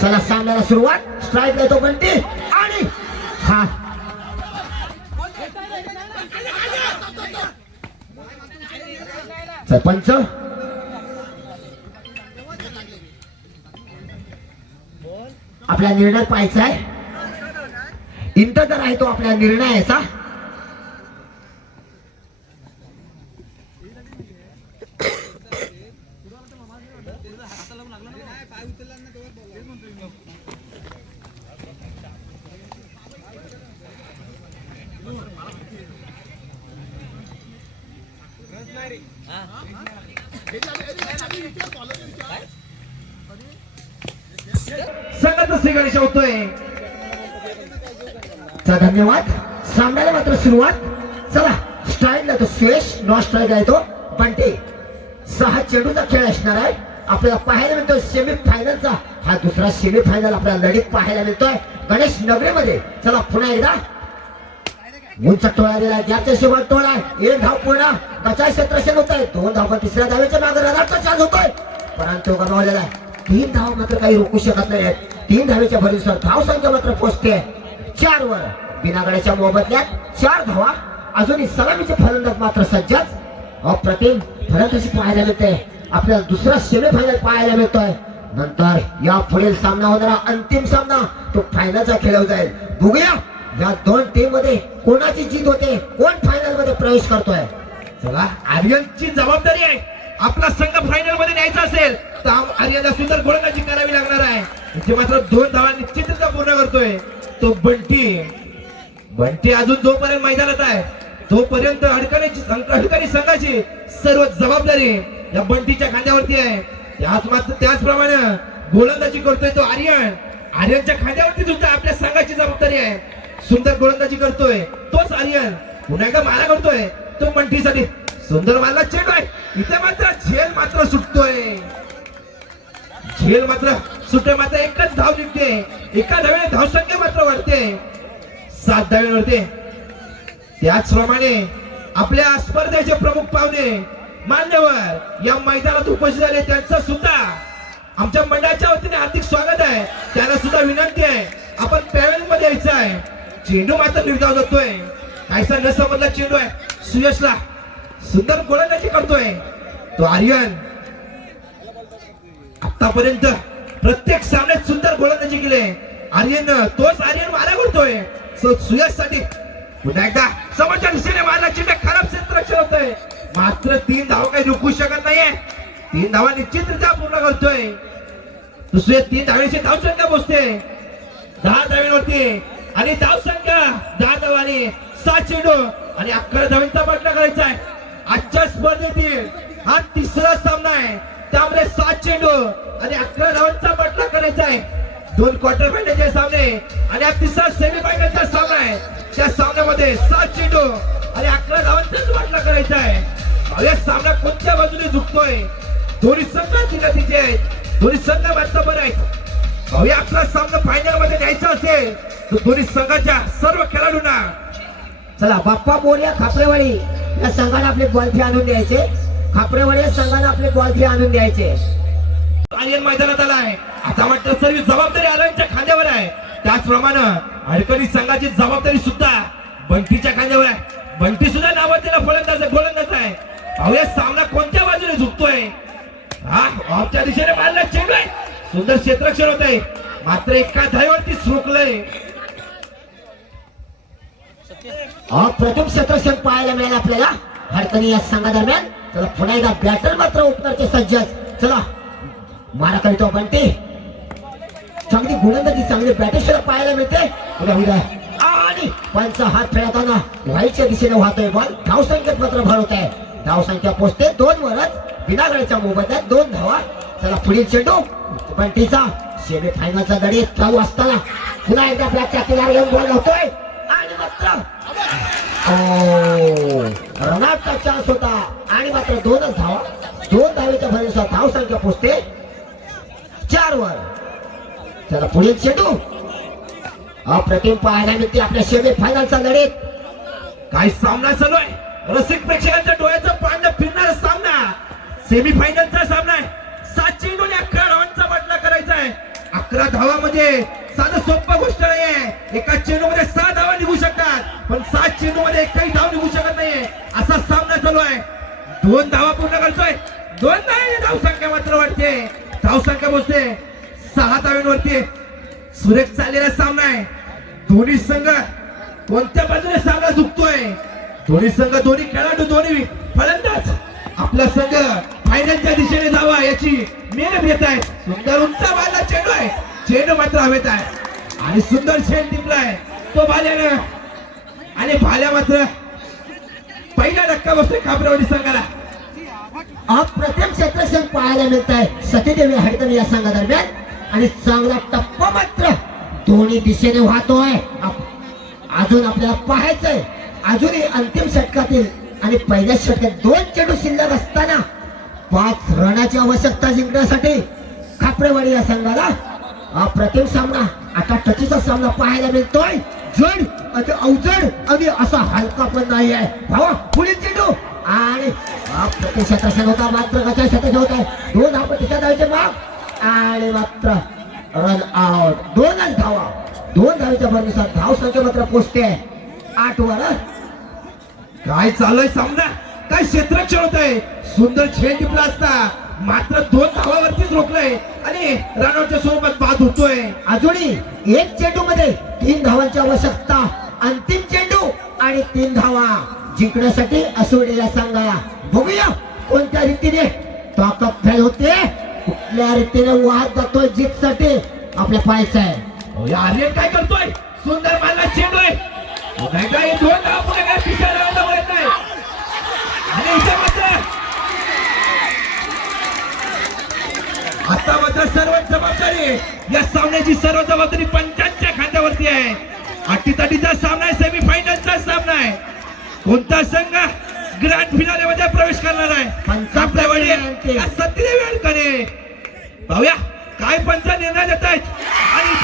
चला सामन्याला सुरुवात. स्ट्राईक देतो बंटी आणि हा. सरपंच. आपला निर्णय पाहायचा आहे. इंतजार आहे तो आपल्या निर्णयाचा. संघाचा सिंगणी होतोय. चला धन्यवाद. सामन्याला मात्र सुरुवात. चला स्ट्राईकला तो सुयश नॉन स्ट्राईक आहे तो बंटे सहा चेंडूचा खेळ असणार आहे. आपल्याला पाहायला मिळतोय सेमी फायनलचा हा दुसरा सेमी फायनल आपल्याला लढीत पाहायला मिळतोय. गणेश नगरीमध्ये. चला पुन्हा एकदा. उंच टोळा दिला ज्याच्या शिवाय टोळा एक धाव पूर्ण. बचाव क्षेत्रक्षण होत आहे दोन धाव तिसऱ्या धावेच्या मागे रडारचा चान्स होतोय. परंतु गमावलेला आहे. तीन धाव मात्र काही रोखू शकत नाही तीन धावेच्या भरीसर धाव संख्या मात्र पोहोचते चार वर बिनागड्याच्या मोबदल्यात चार धावा. अजूनही सलामीचे फलंदाज मात्र सज्जच. अप्रतिम फलंदाजी पाहायला मिळते? आपल्याला दुसरा सेमीफायनल पाहायला मिळतोय. नंतर या पुढील सामना होणारा अंतिम सामना तो फायनलचा खेळ जाईल. बघूया या दोन टीममध्ये कोणाची जीत होते? कोण फायनलमध्ये प्रवेश करतोय? चला आर्यनची जबाबदारी आहे. आपला संघ फायनलमध्ये न्यायचा असेल तर आम- आर्यनला सुंदर गोलंदाजी करावी लागणार आहे. जे मात्र दोन धावा निश्चितरित्या पूर्ण करतोय. तो बंटी. बंटी अजून जोपर्यंत मैदानात आहे तोपर्यंत अडकण्याची अडकणी संघाची सर्व जबाबदारी या बंटीच्या खांद्यावरती आहे. त्याच मात्र त्याचप्रमाणे गोलंदाजी करतोय तो आर्यन. आर्यनच्या खांद्यावरती सुद्धा आपल्या संघाची जबाबदारी आहे. सुंदर गोलंदाजी करतोय तोच आर्यन. पुन्हा एकदा मारा करतोय. तो बंटीसाठी सुंदर मारला. चेंडू आहे. इथे मात्र झेल मात्र सुटतोय. झेल मात्र सुटे मात्र एकच धाव निघते. एका धावेने धावसंख्या मात्र वाढते. सात धावेवरती त्याचप्रमाणे आपल्या स्पर्धेचे प्रमुख पाहुणे मान्यवर या मैदानात उपस्थित झाले. त्यांचं सुद्धा आमच्या मंडळाच्या वतीने हार्दिक स्वागत आहे. त्यांना सुद्धा विनंती आहे. आपण पॅनलमध्ये यायचं आहे. चेंडू मात्र निर्धाव जातोय काहीसा न समजला चेंडू आहे. सुयशला सुंदर गोलंदाजी करतोय. तो आर्यन. आतापर्यंत प्रत्येक सामन्यात सुंदर गोलंदाजी केले. आर्यन तोच आर्यन मारा करतोय सो सुयशसाठी पुन्हा एकदा समोरच्या दिशेने मारला चिंता खराब क्षेत्र होतोय. मात्र तीन धाव काही रोखू शकत नाहीये. तीन धावा निश्चितरित्या पूर्ण करतोय. दुसरे तीन धावेची धावसंख्या पोचते दहा धावेवरती आणि धावसंख्या दहा धावाने सात चेंडू आणि अकरा धावींचा पाठला करायचा आहे. आजच्या स्पर्धेतील हा तिसरा सामना आहे. त्यामुळे सात चेंडू आणि अकरा धावांचा पाठला करायचा आहे. दोन क्वार्टर फायनलचे सामने. आणि हा तिसरा सेमी फायनलचा सामना आहे. त्या सामन्यामध्ये सात चेंडू आणि अकरा धावांचाच वाटला करायचा आहे. या सामना कोणत्या बाजूने झुकतोय? दोन्ही संघाची नतीजे आहेत दोन्ही संघ मात्र बरं आहेत भाऊ आपला सामना फायनलमध्ये न्यायचा असेल तर दोन्ही संघाच्या सर्व खेळाडूंना. चला बाप्पा मोर्या खापरेवाडी या संघाने आपले बॉलफी आणून द्यायचे. खापरेवाडी या संघाने आपले बॉलफी आणून द्यायचे. आर्यन मैदानात आला आहे आता वाटतं सर्व जबाबदारी आरांच्या खांद्यावर आहे. त्याचप्रमाणे अडकणी संघाची जबाबदारी सुद्धा बंटीच्या खांद्यावर आहे. बंटी सुद्धा नावातेला फलंदाज गोलंदाज आहे. अहो या सामना कोणत्या बाजूने झुकतोय? हा ऑफच्या दिशेने मारला चेंडू सुंदर क्षेत्रक्षण होत आहे मात्र एका धावेवरती सुकलंय प्रथम क्षेत्रक्षण पाहायला मिळालं आपल्याला. हडकणी या संघादरम्यान. चला पुन्हा एकदा बॅटर मात्र ओपनरचे सज्ज चला मारा करतो बंटी. चांगली गोलंदाजी चांगली बॅटेश्वर पाहायला मिळते. आणि पंचा हात खेळताना व्हाईटच्या दिशेने वाहतोय बॉल धाव संख्येत मात्र भरवत आहे. धाव संख्या पोचते. दोन वरच बिनागड्याच्या मोबदल्यात दोन धावा. चला पुढील चेंडू. बंटीचा सेमी फायनलचा गडी चालू असताना पुन्हा एकदा ब्लॅकच्या किनार येऊन बॉल होतोय आणि मात्र रनाटचा चान्स होता. आणि मात्र दोनच धावा. दोन धावेच्या भरीनुसार धाव संख्या पोचते. चार वर. त्याला पुढील चेंडू. अप्रतिम पाहायला मिळते आपल्या सेमी फायनलचा लढेत. काय सामना चालू आहे? रसिक प्रेक्षकांच्या डोळ्याचं पांढर फिरणारा सामना. सेमी फायनलचा सामना आहे. सात चेंडूने अकरा धावांचा बाटला करायचा आहे. अकरा धावा म्हणजे साधं सोपं गोष्ट नाहीये एका चेंडू मध्ये सहा धावा निघू शकतात. पण सात चेंडू मध्ये एकही धाव निघू शकत नाहीये. असा सामना चालू आहे. दोन धावा पूर्ण करतोय. दोन धाव संख्या मात्र वाटते धाव संख्या मोजते. सहा धाव्यांवरती सुरेख चाललेला सामना आहे. दोन्ही संघ कोणत्या बाजूने सामना झुकतोय? दोन्ही संघ दोन्ही खेळाडू दोन्ही फलंदाज. आपला संघ फायनलच्या दिशेने जावा याची मेहनत घेत आहे. सुंदर उंच बाजला चेंडू आहे. चेंडू मात्र हवेत आहे. आणि सुंदर शेण टिपलाय. तो भाल्यानं. आणि भाल्या मात्र पहिला धक्का बसतोय काबरावडी संघाला. अप्रतिम क्षेत्रक्षण पाहायला मिळत आहे सतीदेवी हडकन या संघादरम्यान आणि चांगला टप्पा मात्र दोन्ही दिशेने वाहतोय. आप- अजून आपल्याला पाहायचंय. अजूनही अंतिम षटकातील आणि पहिल्या षटकात दोन चेंडू शिल्लक असताना पाच रनाची आवश्यकता जिंकण्यासाठी खापरेवाडी या संघाला अप्रतिम सामना आता टचीचा सामना पाहायला मिळतोय. जड आणि अवजड आणि असा हलका पण नाही आहे भावा पुढील चेंडू. आणि अप्रतिम क्षेत्रक्षण होता मात्र कशा क्षेत्र होत आहे. दोन हा तिच्या माग. आणि मात्र रन आउट दोनच धावा. दोन धावेच्या बंदीनुसार धाव संख्या मात्र पोचते आठ वर. काय चाललंय सामना? काय क्षेत्र होत आहे सुंदर खेळ टिपला असता. मात्र दोन धावावरतीच रोखलंय. आणि रनआउटच्या स्वरूपात बाद होतोय. अजूनही एक चेंडू मध्ये तीन धावांची आवश्यकता. अंतिम चेंडू आणि तीन धावा. जिंकण्यासाठी असोडीला सांगा. बघूया कोणत्या रीतीने ताकद फेल होते. कुठल्या रीतीने वाहत जातोय जीत साठी आपल्या पाहायचं आहे आर्यन काय करतोय? सुंदर मारला चेंडू आहे पुन्हा एकदा हे दोन धावा काय नाही. आणि इथं मात्र आता मात्र सर्व जबाबदारी या सामन्याची सर्व जबाबदारी पंचांच्या खांद्यावरती आहे. अटीतटीचा सामना आहे सेमीफायनलचा सामना आहे. कोणता संघ ग्रँड फिनाले मध्ये प्रवेश करणार आहे? पंचांच्या सत्यदेवी अडकणे पाहूया. काय पंच निर्णय देत आहेत आणि